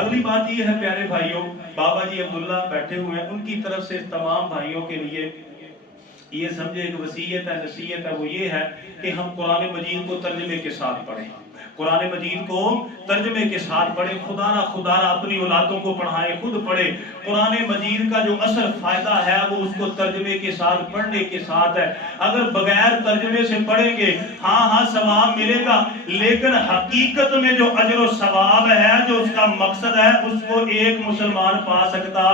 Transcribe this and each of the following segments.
اگلی بات یہ ہے پیارے بھائیوں، بابا جی عبداللہ بیٹھے ہوئے ہیں، ان کی طرف سے تمام بھائیوں کے لیے یہ سمجھے ایک وصیت ہے، نصیحت ہے، وہ یہ ہے کہ ہم قرآن مجید کو ترجمے کے ساتھ پڑھیں، قرآن مجید کو ترجمے کے ساتھ پڑھیں، خدا نہ اپنی اولادوں کو پڑھائیں، خود پڑھیں۔ قرآن مجید کا جو اصل فائدہ ہے وہ اس کو ترجمے کے ساتھ پڑھنے کے ساتھ ہے۔ اگر بغیر ترجمے سے پڑھیں گے ہاں ثواب ملے گا، لیکن حقیقت میں جو اجر و ثواب ہے، جو اس کا مقصد ہے، اس کو ایک مسلمان پا سکتا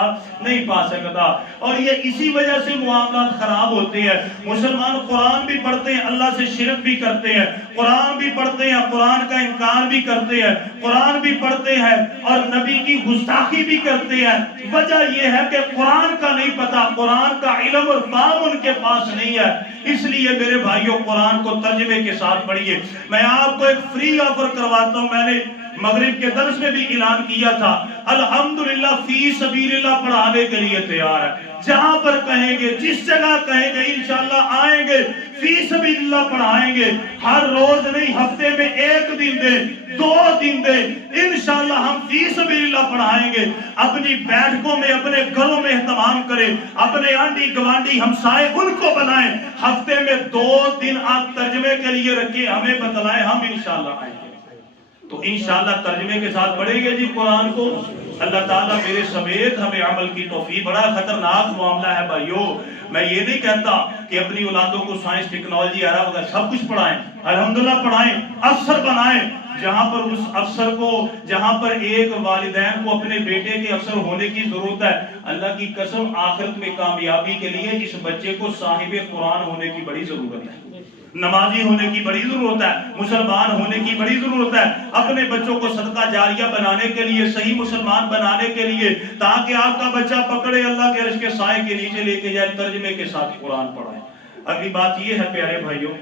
نہیں پا سکتا۔ اور یہ اسی وجہ سے معاملات خراب ہوتے ہیں۔ مسلمان قرآن بھی پڑھتے ہیں، اللہ سے شرک بھی کرتے ہیں، قرآن بھی پڑھتے ہیں، قرآن کا انکار بھی کرتے ہیں، قرآن بھی پڑھتے ہیں اور نبی کی گستاخی بھی کرتے ہیں۔ وجہ یہ ہے کہ قرآن کا نہیں پتا، قرآن کا علم اور فہم ان کے پاس نہیں ہے۔ اس لیے میرے بھائیوں قرآن کو ترجمے کے ساتھ پڑھیے۔ میں آپ کو ایک فری آفر کرواتا ہوں، میں نے مغرب کے درس میں بھی اعلان کیا تھا، الحمدللہ فی سبیل اللہ پڑھانے کے لیے تیار ہے۔ جہاں پر کہیں گے، جس جگہ کہیں گے، انشاءاللہ آئیں گے، فی سبیل اللہ پڑھائیں گے۔ ہر روز نہیں، ہفتے میں 1 دن دیں، 2 دن دیں، انشاءاللہ ہم فی سبیل اللہ پڑھائیں گے۔ اپنی بیٹھکوں میں، اپنے گھروں میں اہتمام کریں، اپنے آنٹی گوانڈی ہمسائے ان کو بلائیں، ہفتے میں 2 دن آپ ترجمے کے لیے رکھیں، ہمیں بتلائیں، ہم انشاءاللہ آئیں گے۔ تو انشاءاللہ ترجمے کے ساتھ پڑھیں گے جی قرآن کو۔ اللہ تعالیٰ میرے سمیت ہمیں عمل کی توفیق۔ بڑا خطرناک معاملہ ہے بھائیو۔ میں یہ نہیں کہتا کہ اپنی اولادوں کو سائنس ٹیکنالوجی عرب وغیرہ سب کچھ پڑھائیں، الحمدللہ پڑھائیں، افسر بنائیں۔ جہاں پر اس افسر کو، جہاں پر ایک والدین کو اپنے بیٹے کے افسر ہونے کی ضرورت ہے، اللہ کی قسم آخرت میں کامیابی کے لیے اس بچے کو صاحب قرآن ہونے کی بڑی ضرورت ہے، نمازی ہونے کی بڑی ضرورت ہے، مسلمان ہونے کی بڑی ضرورت ہے، اپنے بچوں کو صدقہ جاریہ بنانے کے لیے، صحیح مسلمان بنانے کے لیے، تاکہ آپ کا بچہ پکڑے اللہ کے عرش کے سائے کے نیچے لے کے جائے، ترجمے کے ساتھ قرآن پڑھائے۔ اگلی بات یہ ہے پیارے بھائیوں،